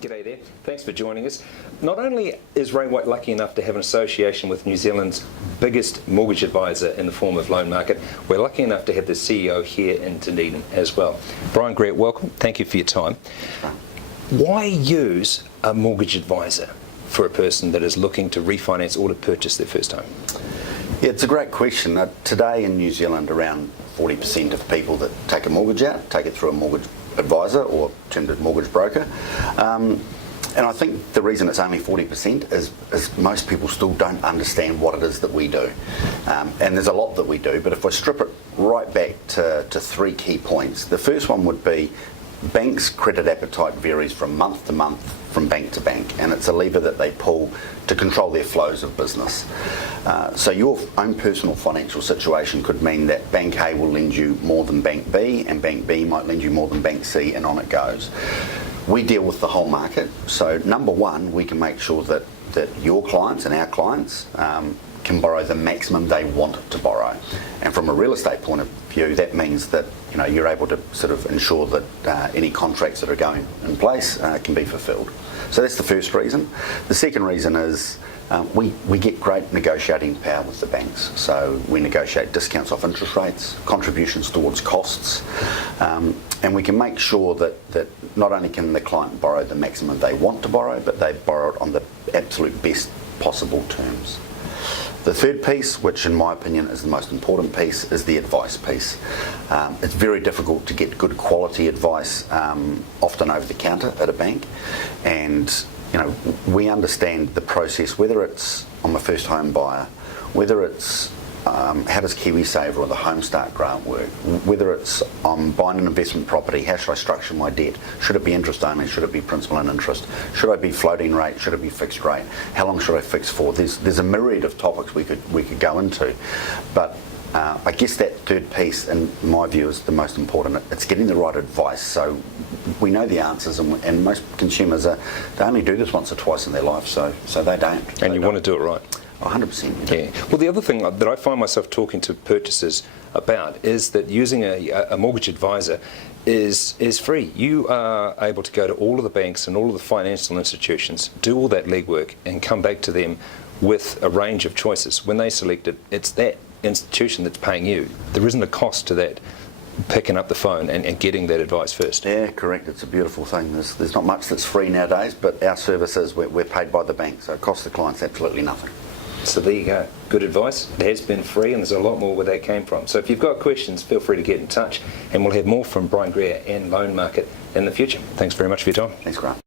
G'day there. Thanks for joining us. Not only is Ray White lucky enough to have an association with New Zealand's biggest mortgage advisor in the form of Loan Market, we're lucky enough to have the CEO here in Dunedin as well. Brian Greer, welcome. Thank you for your time. Why use a mortgage advisor for a person that is looking to refinance or to purchase their first home? Yeah, it's a great question. Today in New Zealand, around 40% of people that take a mortgage out take it through a mortgage advisor or termed a mortgage broker. And I think the reason it's only 40% is most people still don't understand what it is that we do. And there's a lot that we do, but if I strip it right back to three key points, the first one would be banks' credit appetite varies from month to month, from bank to bank, and it's a lever that they pull to control their flows of business. So your own personal financial situation could mean that Bank A will lend you more than Bank B, and Bank B might lend you more than Bank C, and on it goes. We deal with the whole market, so number one, we can make sure that your clients and our clients can borrow the maximum they want to borrow. And from a real estate point of view, that means that you're able to sort of ensure that any contracts that are going in place can be fulfilled. So that's the first reason. The second reason is we get great negotiating power with the banks. So we negotiate discounts off interest rates, contributions towards costs, and we can make sure that not only can the client borrow the maximum they want to borrow, but they borrow it on the absolute best possible terms. The third piece, which in my opinion is the most important piece, is the advice piece. It's very difficult to get good quality advice, often over the counter at a bank, and we understand the process, whether it's I'm a first home buyer, whether it's how does KiwiSaver or the Home Start grant work, whether it's I'm buying an investment property, how should I structure my debt? Should it be interest only? Should it be principal and interest? Should I be floating rate? Should it be fixed rate? How long should I fix for? There's a myriad of topics we could go into, but I guess that third piece, in my view, is the most important. It's getting the right advice. So we know the answers, and most consumers they only do this once or twice in their life, so they don't. And you want to do it right. 100%. Yeah. Well, the other thing that I find myself talking to purchasers about is that using a mortgage advisor is free. You are able to go to all of the banks and all of the financial institutions, do all that legwork, and come back to them with a range of choices. When they select it, it's that institution that's paying you. There isn't a cost to that, picking up the phone and getting that advice first. Yeah, correct. It's a beautiful thing. There's not much that's free nowadays, but our services, we're paid by the bank, so it costs the clients absolutely nothing. So there you go. Good advice. It has been free, and there's a lot more where that came from. So if you've got questions, feel free to get in touch, and we'll have more from Brian Greer and Loan Market in the future. Thanks very much for your time. Thanks, Grant.